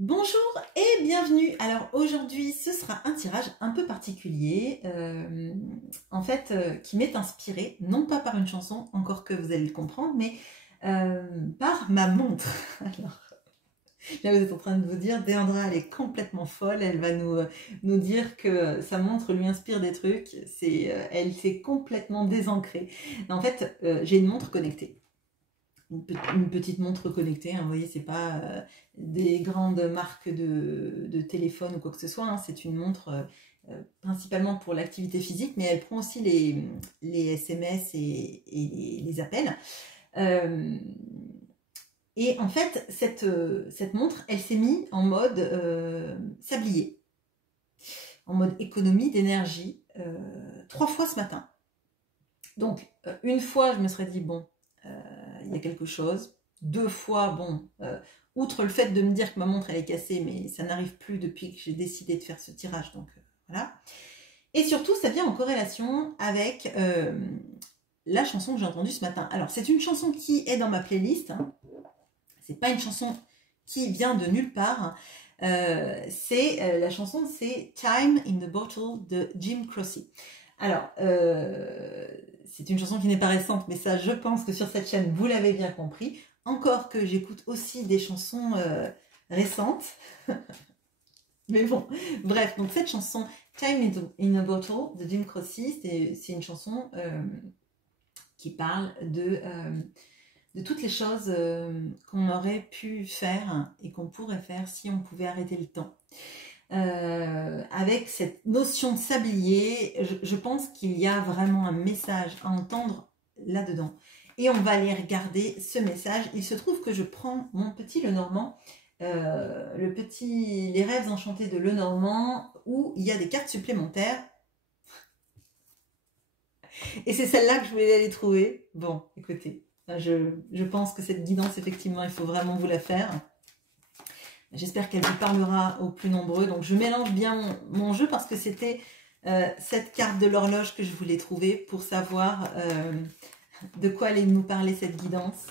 Bonjour et bienvenue. Alors aujourd'hui ce sera un tirage un peu particulier, qui m'est inspiré, non pas par une chanson, encore que vous allez le comprendre, mais par ma montre. Alors là vous êtes en train de vous dire, Deandra elle est complètement folle, elle va nous dire que sa montre lui inspire des trucs, elle s'est complètement désancrée. En fait j'ai une montre connectée. Une petite montre connectée, hein, vous voyez, c'est pas des grandes marques de téléphone ou quoi que ce soit, hein, c'est une montre principalement pour l'activité physique, mais elle prend aussi les SMS et les appels. Et en fait, cette montre, elle s'est mise en mode sablier, en mode économie d'énergie, 3 fois ce matin. Donc, une fois, je me serais dit, bon, il y a quelque chose. 2 fois, bon, outre le fait de me dire que ma montre elle est cassée, mais ça n'arrive plus depuis que j'ai décidé de faire ce tirage, donc voilà. Et surtout, ça vient en corrélation avec la chanson que j'ai entendue ce matin. Alors, c'est une chanson qui est dans ma playlist, hein. C'est pas une chanson qui vient de nulle part. La chanson, c'est Time in the Bottle de Jim Croce. Alors, c'est une chanson qui n'est pas récente, mais ça, je pense que sur cette chaîne, vous l'avez bien compris. Encore que j'écoute aussi des chansons récentes. Mais bon, bref, donc cette chanson, Time in a Bottle de Jim Croce, c'est une chanson qui parle de toutes les choses qu'on aurait pu faire et qu'on pourrait faire si on pouvait arrêter le temps. Avec cette notion de sablier, je pense qu'il y a vraiment un message à entendre là-dedans. Et on va aller regarder ce message. Il se trouve que je prends mon petit Lenormand, les rêves enchantés de Lenormand, où il y a des cartes supplémentaires. Et c'est celle-là que je voulais aller trouver. Bon, écoutez, je pense que cette guidance, effectivement, il faut vraiment vous la faire. J'espère qu'elle vous parlera aux plus nombreux. Donc je mélange bien mon jeu parce que c'était cette carte de l'horloge que je voulais trouver pour savoir de quoi allait nous parler cette guidance.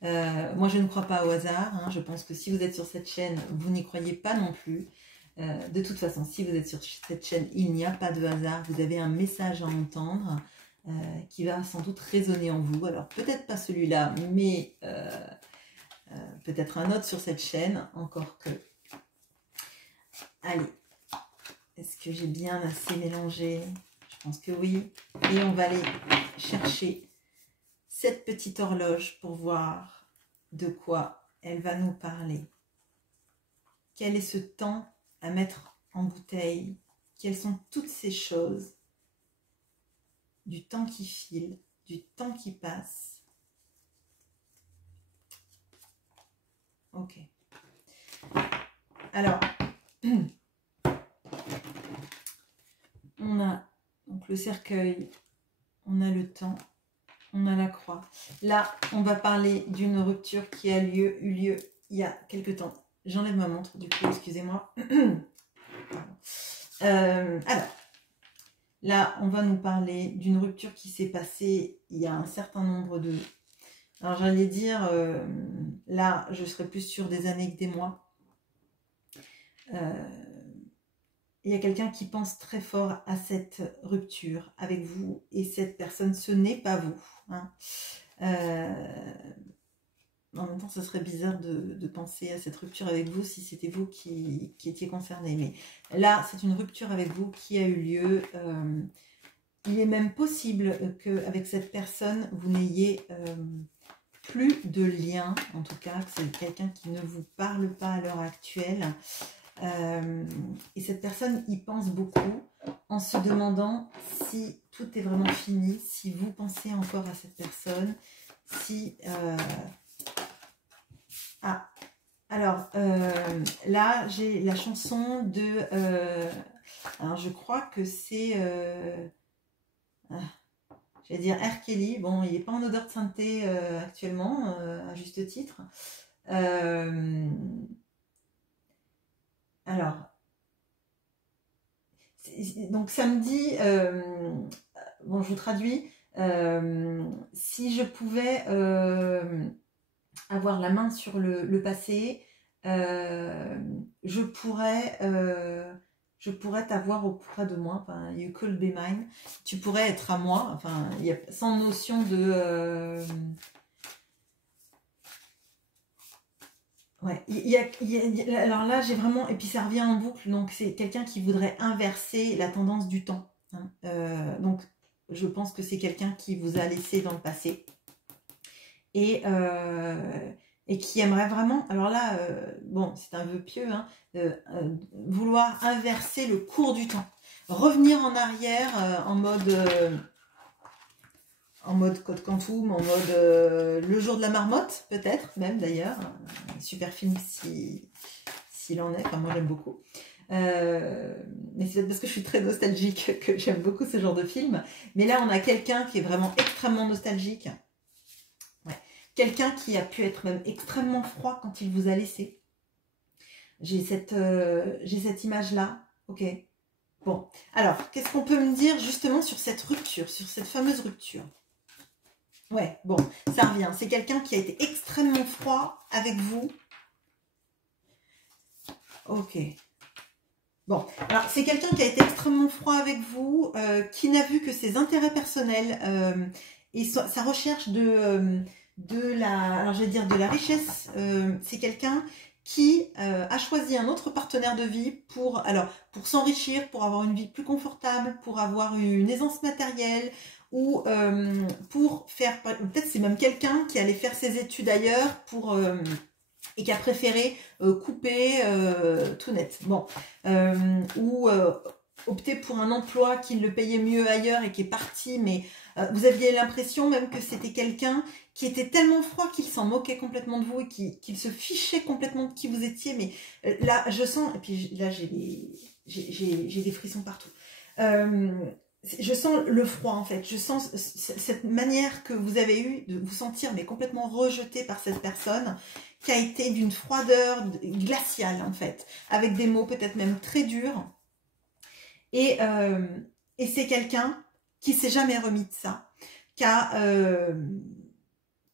Moi je ne crois pas au hasard, hein. Je pense que si vous êtes sur cette chaîne, vous n'y croyez pas non plus. De toute façon, si vous êtes sur cette chaîne, il n'y a pas de hasard. Vous avez un message à entendre qui va sans doute résonner en vous. Alors peut-être pas celui-là, mais peut-être un autre sur cette chaîne, encore que. Allez, est-ce que j'ai bien assez mélangé? Je pense que oui. Et on va aller chercher cette petite horloge pour voir de quoi elle va nous parler. Quel est ce temps à mettre en bouteille? Quelles sont toutes ces choses? Du temps qui file, du temps qui passe. Ok. Alors, on a donc le cercueil, on a le temps, on a la croix. Là, on va parler d'une rupture qui a eu lieu il y a quelque temps. J'enlève ma montre, du coup, excusez-moi. Alors, là, on va nous parler d'une rupture qui s'est passée il y a un certain nombre de... Alors, j'allais dire, là, je serais plus sur des années que des mois. Il y a quelqu'un qui pense très fort à cette rupture avec vous et cette personne, ce n'est pas vous, hein. En même temps, ce serait bizarre de penser à cette rupture avec vous si c'était vous qui étiez concerné. Mais là, c'est une rupture avec vous qui a eu lieu. Il est même possible qu'avec cette personne, vous n'ayez plus de lien, en tout cas, que c'est quelqu'un qui ne vous parle pas à l'heure actuelle. Et cette personne y pense beaucoup en se demandant si tout est vraiment fini, si vous pensez encore à cette personne, si... Ah, alors là j'ai la chanson de... alors je crois que c'est... j'allais dire R. Kelly, bon il n'est pas en odeur de sainteté actuellement, à juste titre. Alors... Donc samedi, bon je vous traduis, si je pouvais avoir la main sur le passé, je pourrais t'avoir auprès de moi, enfin, you could be mine, tu pourrais être à moi, enfin, il y a sans notion de... ouais, alors là, j'ai vraiment... Et puis ça revient en boucle, donc c'est quelqu'un qui voudrait inverser la tendance du temps. Hein. Donc, je pense que c'est quelqu'un qui vous a laissé dans le passé. Et, qui aimerait vraiment... Alors là, bon, c'est un vœu pieux, hein, vouloir inverser le cours du temps. Revenir en arrière en mode Code Quantum, en mode Le jour de la marmotte, peut-être, même d'ailleurs. Un super film s'il en est, enfin moi j'aime beaucoup. Mais c'est peut-être parce que je suis très nostalgique que j'aime beaucoup ce genre de film. Mais là on a quelqu'un qui est vraiment extrêmement nostalgique. Ouais. Quelqu'un qui a pu être même extrêmement froid quand il vous a laissé. J'ai cette image-là. Ok. Bon. Alors, qu'est-ce qu'on peut me dire justement sur cette rupture, sur cette fameuse rupture? Ouais, bon, ça revient. C'est quelqu'un qui a été extrêmement froid avec vous. Ok. Bon, alors c'est quelqu'un qui a été extrêmement froid avec vous, qui n'a vu que ses intérêts personnels et sa recherche de alors je vais dire de la richesse. C'est quelqu'un qui a choisi un autre partenaire de vie pour s'enrichir, pour avoir une vie plus confortable, pour avoir une aisance matérielle, ou pour faire, peut-être c'est même quelqu'un qui allait faire ses études ailleurs et qui a préféré couper tout net. Bon, ou opter pour un emploi qui le payait mieux ailleurs et qui est parti, mais vous aviez l'impression même que c'était quelqu'un qui était tellement froid qu'il s'en moquait complètement de vous et qu'il se fichait complètement de qui vous étiez. Mais là, je sens, et puis là, j'ai des frissons partout. Je sens le froid en fait, je sens cette manière que vous avez eue de vous sentir mais complètement rejeté par cette personne qui a été d'une froideur glaciale en fait, avec des mots peut-être même très durs. Et c'est quelqu'un qui s'est jamais remis de ça,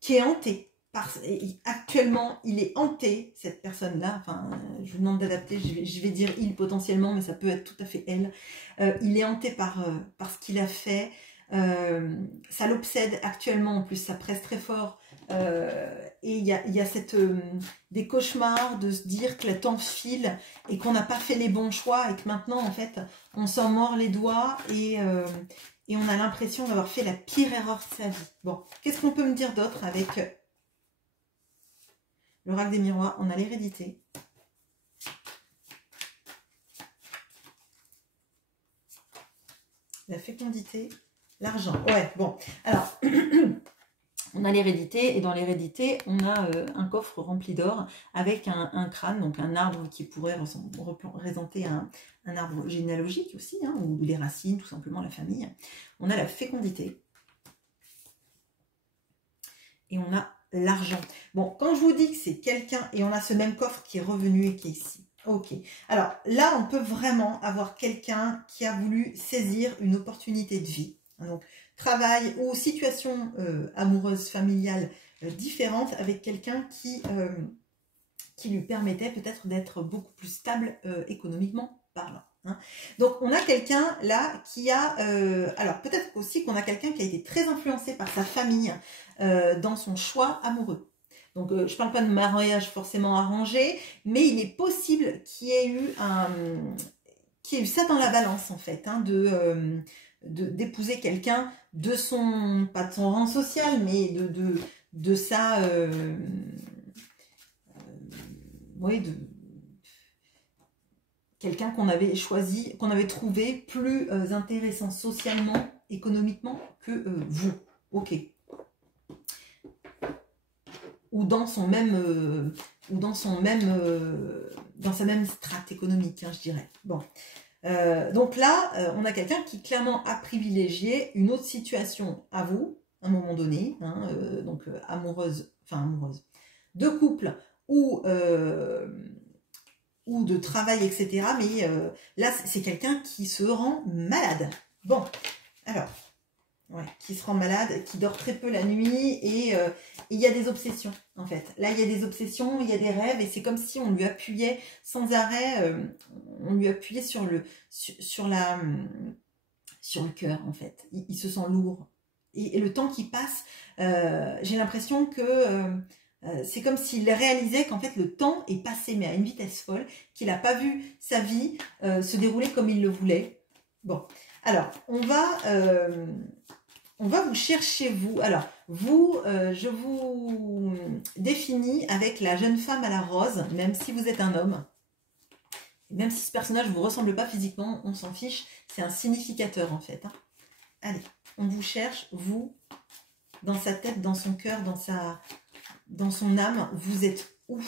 qui est hanté. Actuellement, il est hanté, cette personne-là. Enfin, je vous demande d'adapter, je vais dire il potentiellement, mais ça peut être tout à fait elle. Il est hanté par ce qu'il a fait. Ça l'obsède actuellement, en plus, ça presse très fort. Et il y a des cauchemars de se dire que le temps file et qu'on n'a pas fait les bons choix et que maintenant, en fait, on s'en mord les doigts et on a l'impression d'avoir fait la pire erreur de sa vie. Bon, qu'est-ce qu'on peut me dire d'autre avec l'oracle des miroirs? On a l'hérédité. La fécondité. L'argent. Ouais, bon. Alors, on a l'hérédité, et dans l'hérédité, on a un coffre rempli d'or avec un crâne, donc un arbre qui pourrait représenter un arbre généalogique aussi, hein, ou les racines, tout simplement la famille. On a la fécondité. Et on a l'argent. Bon, quand je vous dis que c'est quelqu'un, et on a ce même coffre qui est revenu et qui est ici. Ok. Alors là, on peut vraiment avoir quelqu'un qui a voulu saisir une opportunité de vie. Donc, travail ou situation amoureuse, familiale différente avec quelqu'un qui lui permettait peut-être d'être beaucoup plus stable économiquement parlant. Hein. Donc on a quelqu'un là qui a, alors peut-être aussi qu'on a quelqu'un qui a été très influencé par sa famille dans son choix amoureux. Donc je ne parle pas de mariage forcément arrangé, mais il est possible qu'il y ait eu ça dans la balance en fait, hein, d'épouser quelqu'un de son, pas de son rang social, mais de sa, oui, quelqu'un qu'on avait choisi, qu'on avait trouvé plus intéressant socialement, économiquement que vous. Ok. Ou dans son même, dans sa même strate économique, hein, je dirais. Bon. Donc là, on a quelqu'un qui clairement a privilégié une autre situation à vous, à un moment donné, hein, donc amoureuse, de couple ou de travail, etc. Mais là, c'est quelqu'un qui se rend malade. Bon, alors, Ouais, qui se rend malade, qui dort très peu la nuit et il y a des obsessions en fait. Là, il y a des obsessions, il y a des rêves et c'est comme si on lui appuyait sans arrêt, on lui appuyait sur sur le cœur en fait. Il se sent lourd. Et le temps qui passe, j'ai l'impression que c'est comme s'il réalisait qu'en fait le temps est passé mais à une vitesse folle, qu'il n'a pas vu sa vie se dérouler comme il le voulait. Bon, alors on va vous chercher vous. Alors vous, je vous définis avec la jeune femme à la rose, même si vous êtes un homme. Même si ce personnage ne vous ressemble pas physiquement, on s'en fiche, c'est un significateur en fait. Hein. Allez, on vous cherche, vous, dans sa tête, dans son cœur, dans son âme, vous êtes où?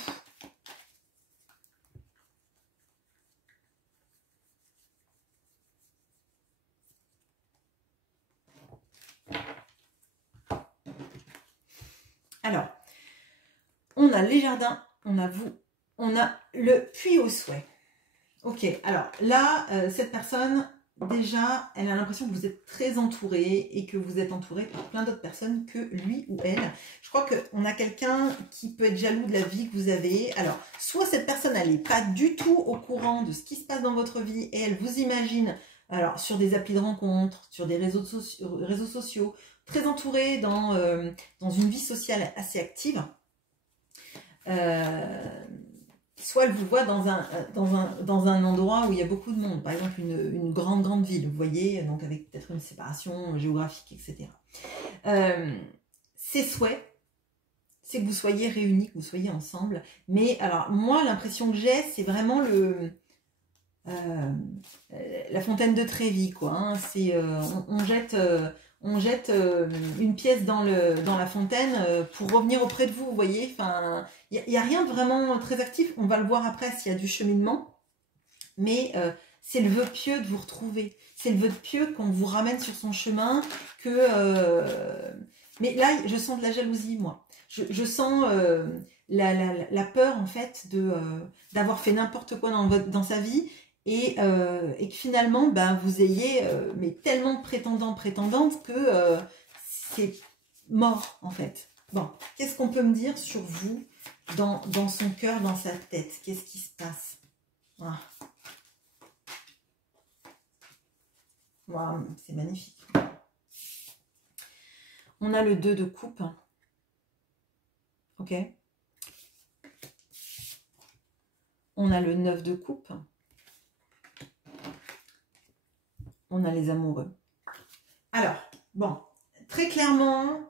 Alors, on a les jardins, on a vous, on a le puits au souhait. Ok, alors là, cette personne, déjà, elle a l'impression que vous êtes très entouré et que vous êtes entouré par plein d'autres personnes que lui ou elle. Je crois qu'on a quelqu'un qui peut être jaloux de la vie que vous avez. Alors, soit cette personne, elle n'est pas du tout au courant de ce qui se passe dans votre vie et elle vous imagine, alors, sur des applis de rencontres, sur des réseaux sociaux très entouré dans une vie sociale assez active. Soit elle vous voit dans un endroit où il y a beaucoup de monde, par exemple une grande ville, vous voyez, donc avec peut-être une séparation géographique, etc. Ses souhaits, c'est que vous soyez réunis, que vous soyez ensemble. Mais alors, moi, l'impression que j'ai, c'est vraiment la fontaine de Trévi, quoi. Hein. C'est, on jette une pièce dans la fontaine pour revenir auprès de vous, vous voyez. Enfin, il n'y a rien de vraiment très actif. On va le voir après s'il y a du cheminement. Mais c'est le vœu pieux de vous retrouver. C'est le vœu pieux qu'on vous ramène sur son chemin. Mais là, je sens de la jalousie, moi. Je sens la peur, en fait, d'avoir fait n'importe quoi dans sa vie. Et que finalement, ben, vous ayez mais tellement de prétendantes que c'est mort, en fait. Bon, qu'est-ce qu'on peut me dire sur vous, dans son cœur, dans sa tête? Qu'est-ce qui se passe? Voilà. Wow, c'est magnifique. On a le 2 de coupe. Ok. On a le 9 de coupe. On a les amoureux. Alors, bon, très clairement,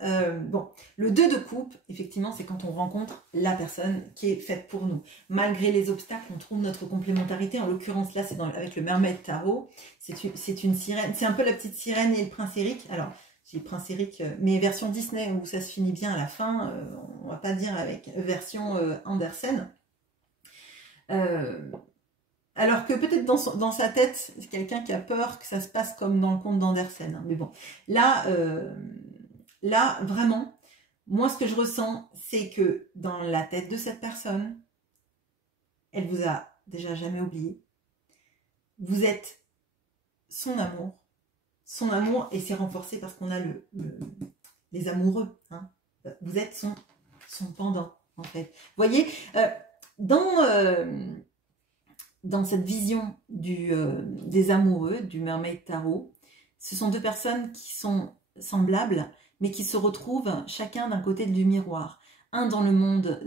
le 2 de coupe, effectivement, c'est quand on rencontre la personne qui est faite pour nous. Malgré les obstacles, on trouve notre complémentarité. En l'occurrence, là, c'est avec le Mermaid Tarot. C'est une sirène. C'est un peu la petite sirène et le prince Eric. Alors, c'est le prince Eric, mais version Disney, où ça se finit bien à la fin. On va pas dire avec version Andersen. Alors que peut-être dans sa tête, c'est quelqu'un qui a peur que ça se passe comme dans le conte d'Andersen. Mais bon, là, vraiment, moi, ce que je ressens, c'est que dans la tête de cette personne, elle vous a déjà jamais oublié. Vous êtes son amour, et c'est renforcé parce qu'on a les amoureux. Hein. Vous êtes son pendant, en fait. Vous voyez, dans cette vision des amoureux, du Mermaid Tarot, ce sont deux personnes qui sont semblables, mais qui se retrouvent chacun d'un côté du miroir. Un dans le monde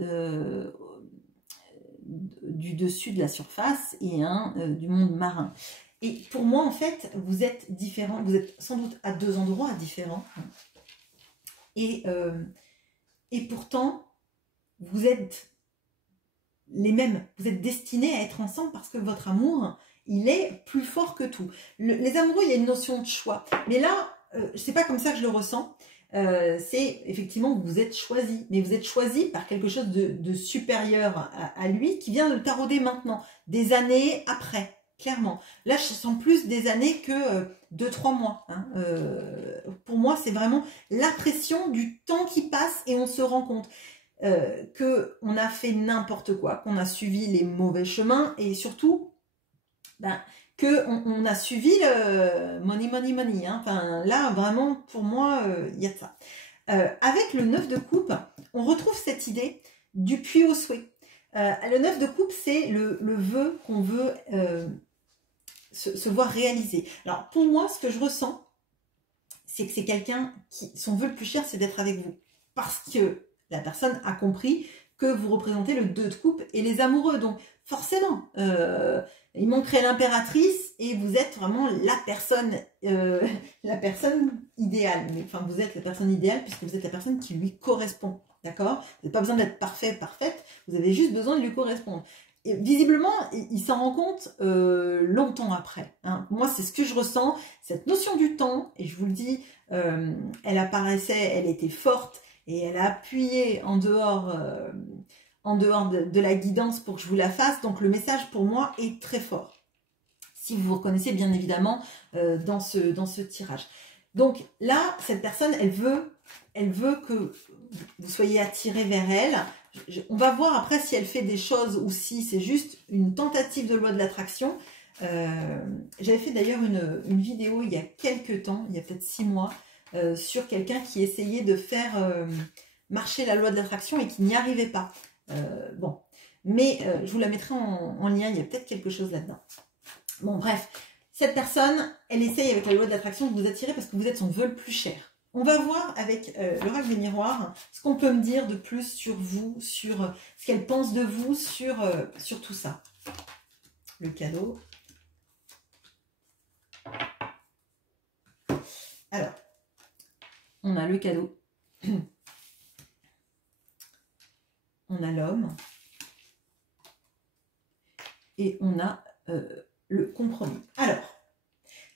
du dessus de la surface et un du monde marin. Et pour moi, en fait, vous êtes différents, vous êtes sans doute à deux endroits différents. Et pourtant, vous êtes les mêmes. Vous êtes destinés à être ensemble parce que votre amour, il est plus fort que tout. Les amoureux, il y a une notion de choix. Mais là, c'est pas comme ça que je le ressens. C'est effectivement que vous êtes choisi. Mais vous êtes choisi par quelque chose de supérieur à lui qui vient de le tarauder maintenant. Des années après, clairement. Là, je sens plus des années que 2-3 mois. Hein. Pour moi, c'est vraiment la pression du temps qui passe et on se rend compte. Qu'on a fait n'importe quoi, qu'on a suivi les mauvais chemins et surtout ben, que on a suivi le money, money, money. Hein. Enfin, là, vraiment, pour moi, il y a de ça. Avec le 9 de coupe, on retrouve cette idée du puits au souhait. Le 9 de coupe, c'est le vœu qu'on veut se voir réaliser. Alors, pour moi, ce que je ressens, c'est que c'est quelqu'un qui, son vœu le plus cher, c'est d'être avec vous. Parce que la personne a compris que vous représentez le 2 de coupe et les amoureux. Donc, forcément, il manquerait l'impératrice et vous êtes vraiment la personne idéale. Mais, enfin, vous êtes la personne idéale puisque vous êtes la personne qui lui correspond. D'accord? Vous n'avez pas besoin d'être parfait, parfaite. Vous avez juste besoin de lui correspondre. Et visiblement, il s'en rend compte longtemps après. Hein. Moi, c'est ce que je ressens, cette notion du temps. Et je vous le dis, elle apparaissait, elle était forte et elle a appuyé en dehors de la guidance pour que je vous la fasse. Donc, le message pour moi est très fort. Si vous vous reconnaissez bien évidemment dans ce tirage. Donc là, cette personne, elle veut que vous soyez attiré vers elle. On va voir après si elle fait des choses ou si c'est juste une tentative de loi de l'attraction. J'avais fait d'ailleurs une vidéo il y a quelques temps, il y a peut-être 6 mois, sur quelqu'un qui essayait de faire marcher la loi de l'attraction et qui n'y arrivait pas. Bon, mais je vous la mettrai en lien, il y a peut-être quelque chose là-dedans. Bon, bref, cette personne, elle essaye avec la loi de l'attraction de vous attirer parce que vous êtes son vœu le plus cher. On va voir avec l'oracle des miroirs ce qu'on peut me dire de plus sur vous, sur ce qu'elle pense de vous, sur tout ça. Le cadeau. Alors, on a le cadeau. On a l'homme. Et on a le compromis. Alors,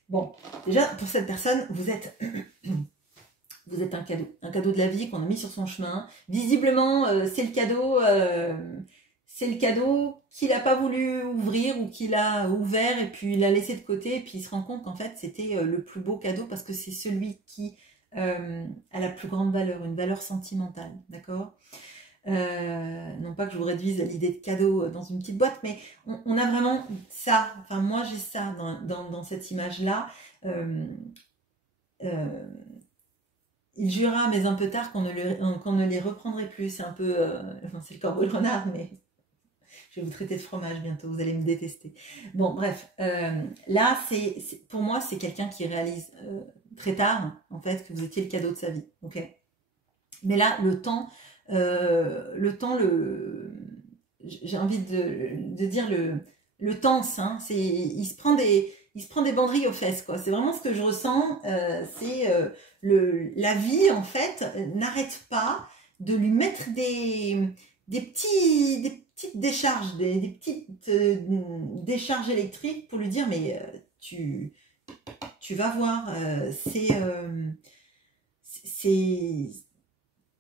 bon, déjà, pour cette personne, vous êtes un cadeau de la vie qu'on a mis sur son chemin. Visiblement, c'est le cadeau qu'il n'a pas voulu ouvrir ou qu'il a ouvert et puis il l'a laissé de côté et puis il se rend compte qu'en fait, c'était le plus beau cadeau parce que c'est celui qui a la plus grande valeur, une valeur sentimentale, d'accord ? Non pas que je vous réduise à l'idée de cadeau dans une petite boîte, mais on a vraiment ça, enfin moi j'ai ça dans cette image-là. Il jura, mais un peu tard, qu'on ne les reprendrait plus. C'est un peu... enfin, c'est le corbeau et le renard, mais je vais vous traiter de fromage bientôt, vous allez me détester. Bon, bref, là, pour moi, c'est quelqu'un qui réalise très tard, en fait, que vous étiez le cadeau de sa vie, ok ? Mais là, le temps, j'ai envie de dire le tense, hein, il se prend des banderilles aux fesses, quoi. C'est vraiment ce que je ressens, la vie, en fait, n'arrête pas de lui mettre des petites décharges, des petites décharges électriques pour lui dire, mais tu vas voir,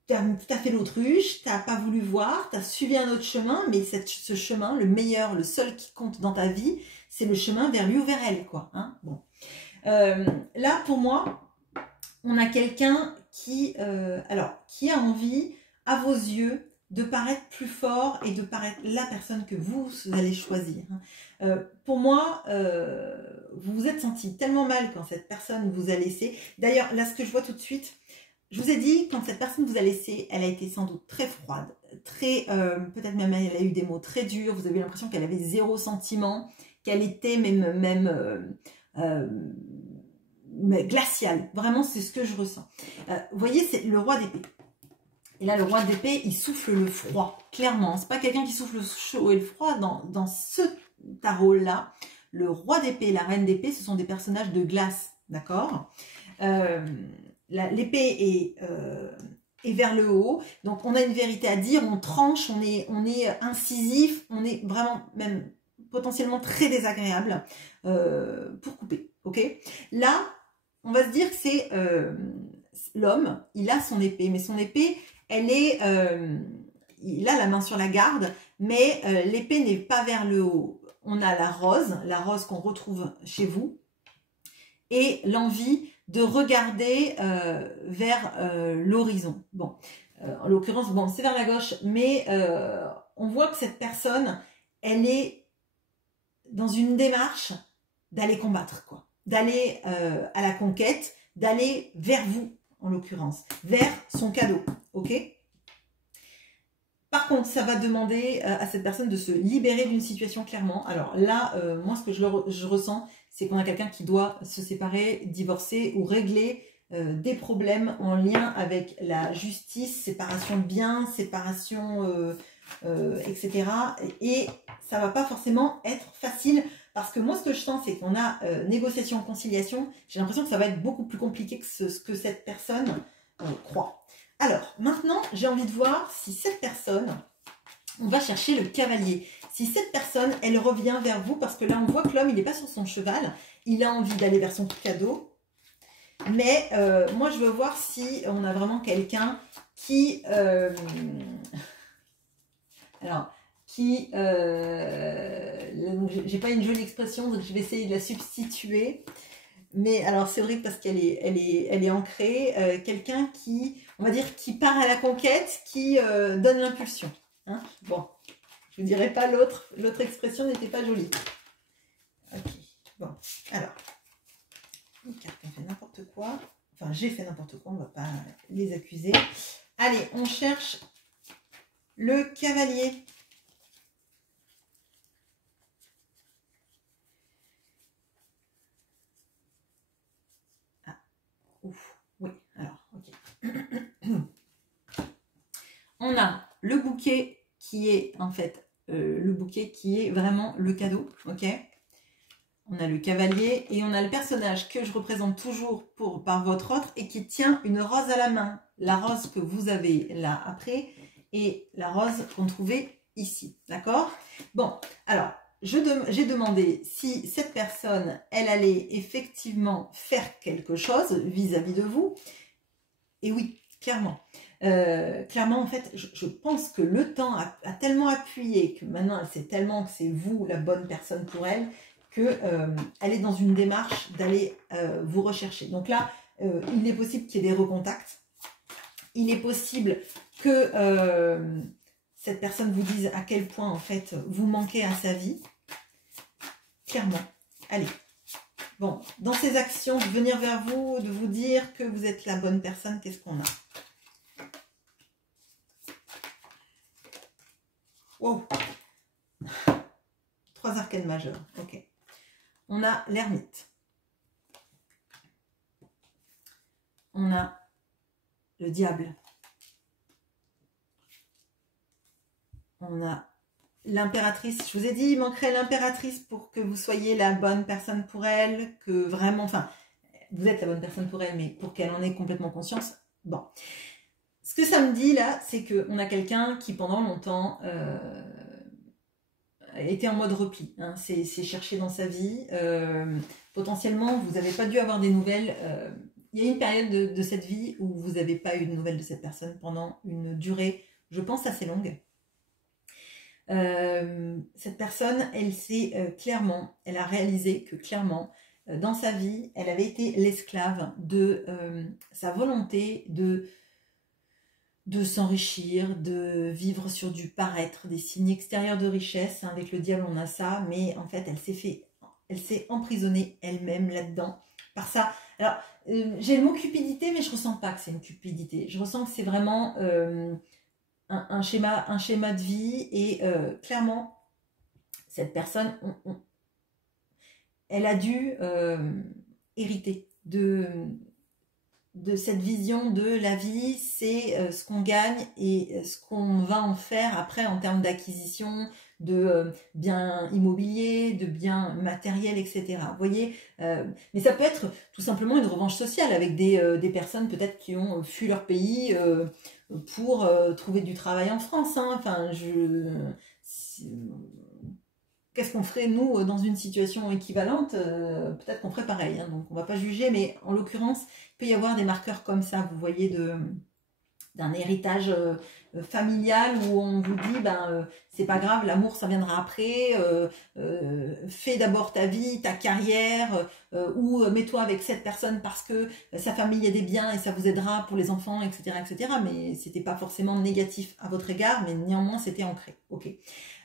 t'as fait l'autruche, t'as pas voulu voir, t'as suivi un autre chemin, mais ce chemin, le meilleur, le seul qui compte dans ta vie, c'est le chemin vers lui ou vers elle, quoi. Hein, bon. Là, pour moi, on a quelqu'un qui a envie, à vos yeux, de paraître plus fort et de paraître la personne que vous allez choisir. Pour moi, vous vous êtes senti tellement mal quand cette personne vous a laissé. D'ailleurs, là, ce que je vois tout de suite, je vous ai dit, quand cette personne vous a laissé, elle a été sans doute très froide, très, peut-être même elle a eu des mots très durs, vous avez l'impression qu'elle avait 0 sentiment, qu'elle était même glaciale. Vraiment, c'est ce que je ressens. Vous voyez, c'est le roi d'épée. Et là, le roi d'épée, il souffle le froid, clairement. C'est pas quelqu'un qui souffle le chaud et le froid. Dans ce tarot-là, le roi d'épée et la reine d'épée, ce sont des personnages de glace, d'accord ? L'épée est vers le haut, donc on a une vérité à dire, on tranche, on est incisif, on est vraiment même potentiellement très désagréable pour couper, ok ? Là, on va se dire que c'est l'homme, il a son épée, mais son épée, elle est, il a la main sur la garde, mais l'épée n'est pas vers le haut. On a la rose qu'on retrouve chez vous, et l'envie de regarder vers l'horizon. Bon, en l'occurrence, bon, c'est vers la gauche, mais on voit que cette personne, elle est dans une démarche d'aller combattre, quoi, d'aller à la conquête, d'aller vers vous, en l'occurrence, vers son cadeau, ok? Par contre, ça va demander à cette personne de se libérer d'une situation clairement. Alors là, moi, ce que je ressens, c'est qu'on a quelqu'un qui doit se séparer, divorcer ou régler des problèmes en lien avec la justice, séparation de biens, séparation, etc. Et ça va pas forcément être facile parce que moi, ce que je sens, c'est qu'on a négociation, conciliation. J'ai l'impression que ça va être beaucoup plus compliqué que ce que cette personne croit. Alors, maintenant, j'ai envie de voir si cette personne, on va chercher le cavalier. Si cette personne, elle revient vers vous, parce que là, on voit que l'homme, il n'est pas sur son cheval, il a envie d'aller vers son cadeau. Mais moi, je veux voir si on a vraiment quelqu'un qui... j'ai pas une jolie expression, donc je vais essayer de la substituer. Mais alors c'est horrible parce qu'elle est ancrée. Quelqu'un qui, on va dire, qui part à la conquête, qui donne l'impulsion. Hein, bon, je ne dirais pas l'autre expression n'était pas jolie. Ok, bon, alors, une carte qui a fait n'importe quoi. Enfin, j'ai fait n'importe quoi, on ne va pas les accuser. Allez, on cherche le cavalier. Ouf, oui, alors, ok. On a le bouquet qui est en fait le bouquet qui est vraiment le cadeau, ok. On a le cavalier et on a le personnage que je représente toujours par votre autre et qui tient une rose à la main. La rose que vous avez là après et la rose qu'on trouvait ici, d'accord. Bon, alors, j'ai demandé si cette personne, elle allait effectivement faire quelque chose vis-à-vis de vous. Et oui, clairement. Clairement, en fait, je pense que le temps a tellement appuyé que maintenant, elle sait tellement que c'est vous la bonne personne pour elle, qu'elle est dans une démarche d'aller vous rechercher. Donc là, il est possible qu'il y ait des recontacts. Il est possible que cette personne vous dise à quel point, en fait, vous manquez à sa vie. Clairement. Allez. Bon, dans ces actions, de venir vers vous, de vous dire que vous êtes la bonne personne, qu'est-ce qu'on a? Wow. 3 arcanes majeures, ok. On a l'ermite. On a le diable. On a l'impératrice. Je vous ai dit, il manquerait l'impératrice pour que vous soyez la bonne personne pour elle, que vraiment, enfin, vous êtes la bonne personne pour elle, mais pour qu'elle en ait complètement conscience. Bon. Ce que ça me dit là, c'est qu'on a quelqu'un qui pendant longtemps était en mode repli. Hein, c'est chercher dans sa vie. Potentiellement, vous n'avez pas dû avoir des nouvelles. Il y a une période de cette vie où vous n'avez pas eu de nouvelles de cette personne pendant une durée, je pense, assez longue. Cette personne, elle sait clairement, elle a réalisé que clairement, dans sa vie, elle avait été l'esclave de sa volonté de s'enrichir, de vivre sur du paraître, des signes extérieurs de richesse. Avec le diable, on a ça, mais en fait, elle s'est emprisonnée elle-même là-dedans. Par ça, alors, j'ai le mot cupidité, mais je ressens pas que c'est une cupidité. Je ressens que c'est vraiment un schéma de vie et clairement, cette personne, elle a dû hériter de cette vision de la vie, c'est ce qu'on gagne et ce qu'on va en faire après en termes d'acquisition de biens immobiliers, de biens matériels, etc. Vous voyez, mais ça peut être tout simplement une revanche sociale avec des personnes peut-être qui ont fui leur pays pour trouver du travail en France. Hein. Enfin, qu'est-ce qu'on ferait, nous, dans une situation équivalente? Peut-être qu'on ferait pareil, hein, donc on ne va pas juger, mais en l'occurrence, il peut y avoir des marqueurs comme ça, vous voyez, d'un héritage familial où on vous dit, c'est pas grave, l'amour, ça viendra après, fais d'abord ta vie, ta carrière, ou mets-toi avec cette personne parce que sa famille a des biens et ça vous aidera pour les enfants, etc., etc., mais c'était pas forcément négatif à votre égard, mais néanmoins, c'était ancré, ok.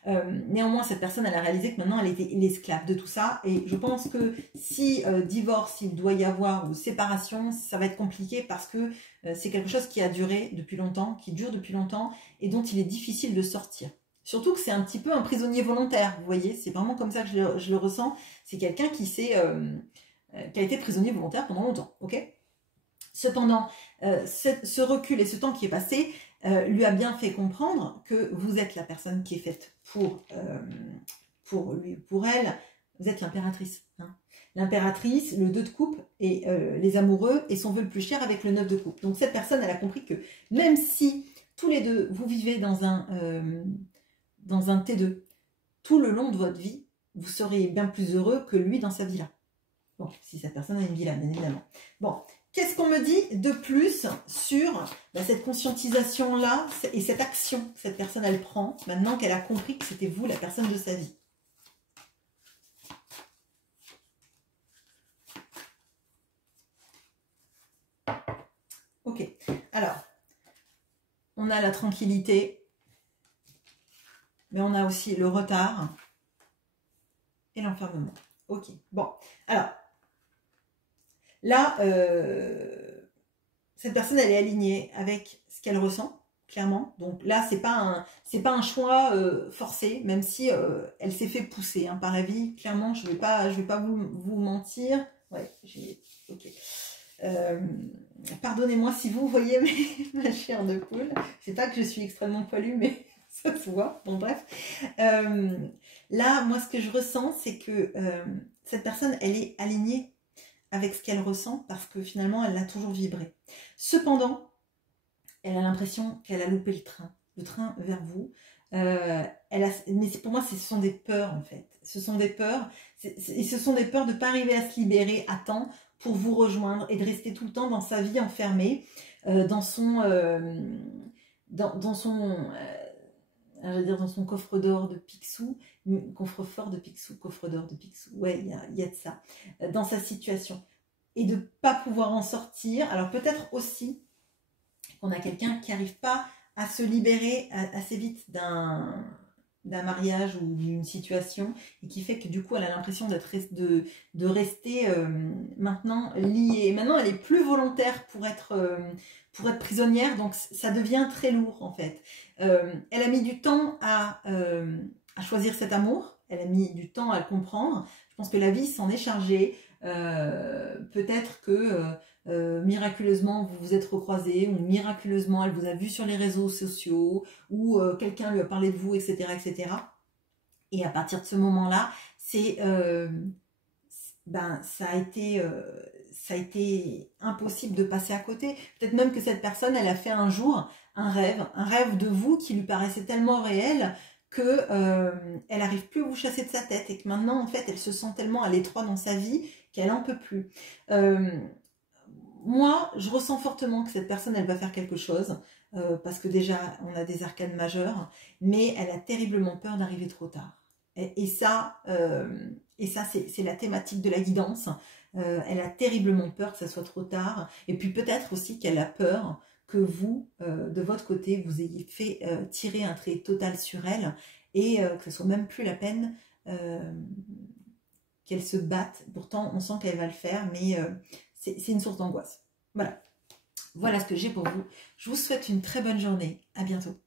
Néanmoins, cette personne, elle a réalisé que maintenant, elle était l'esclave de tout ça. Et je pense que si divorce, il doit y avoir, ou séparation, ça va être compliqué parce que c'est quelque chose qui a duré depuis longtemps, qui dure depuis longtemps et dont il est difficile de sortir. Surtout que c'est un petit peu un prisonnier volontaire, vous voyez. C'est vraiment comme ça que je le ressens. C'est quelqu'un qui a été prisonnier volontaire pendant longtemps, ok? Cependant, ce recul et ce temps qui est passé lui a bien fait comprendre que vous êtes la personne qui est faite pour lui, pour elle. Vous êtes l'impératrice. Hein. L'impératrice, le 2 de coupe et les amoureux et son vœu le plus cher avec le 9 de coupe. Donc cette personne, elle a compris que même si tous les deux, vous vivez dans un T2, tout le long de votre vie, vous serez bien plus heureux que lui dans sa villa. Bon, si cette personne a une villa, bien évidemment. Bon, qu'est-ce qu'on me dit de plus sur cette conscientisation-là et cette action que cette personne, elle prend, maintenant qu'elle a compris que c'était vous, la personne de sa vie? Ok, alors, on a la tranquillité, mais on a aussi le retard et l'enfermement. Ok, bon, alors, là, cette personne, elle est alignée avec ce qu'elle ressent, clairement. Donc là, c'est pas un choix forcé, même si elle s'est fait pousser hein, par la vie. Clairement, je vais pas vous mentir. Ouais, ok. Pardonnez-moi si vous voyez ma chair de poule. C'est pas que je suis extrêmement poilue, mais ça se voit. Bon, bref. Là, moi, ce que je ressens, c'est que cette personne, elle est alignée avec ce qu'elle ressent parce que finalement, elle l'a toujours vibré. Cependant, elle a l'impression qu'elle a loupé le train vers vous. Mais pour moi, ce sont des peurs en fait. Ce sont des peurs. Et ce sont des peurs de ne pas arriver à se libérer à temps pour vous rejoindre et de rester tout le temps dans sa vie enfermée, dans son je veux dire dans son coffre d'or de Picsou, coffre-fort de Picsou, coffre d'or de Picsou, ouais, il y a de ça, dans sa situation. Et de ne pas pouvoir en sortir. Alors peut-être aussi qu'on a quelqu'un qui n'arrive pas à se libérer assez vite d'un mariage ou d'une situation et qui fait que du coup elle a l'impression de rester maintenant liée. Maintenant elle est plus volontaire pour être prisonnière, donc ça devient très lourd en fait. Elle a mis du temps à choisir cet amour, elle a mis du temps à le comprendre. Je pense que la vie s'en est chargée. Peut-être que miraculeusement vous vous êtes recroisés, ou miraculeusement elle vous a vu sur les réseaux sociaux, ou quelqu'un lui a parlé de vous, etc., etc. Et à partir de ce moment-là, ça a été impossible de passer à côté. Peut-être même que cette personne, elle a fait un jour un rêve de vous qui lui paraissait tellement réel que elle n'arrive plus à vous chasser de sa tête et que maintenant, en fait, elle se sent tellement à l'étroit dans sa vie qu'elle n'en peut plus. Moi, je ressens fortement que cette personne, elle va faire quelque chose, parce que déjà, on a des arcanes majeures, mais elle a terriblement peur d'arriver trop tard. Et ça, c'est la thématique de la guidance. Elle a terriblement peur que ça soit trop tard. Et puis peut-être aussi qu'elle a peur que vous, de votre côté, vous ayez fait tirer un trait total sur elle et que ce soit même plus la peine qu'elle se batte. Pourtant, on sent qu'elle va le faire, mais c'est une source d'angoisse. Voilà. Voilà ce que j'ai pour vous. Je vous souhaite une très bonne journée. À bientôt.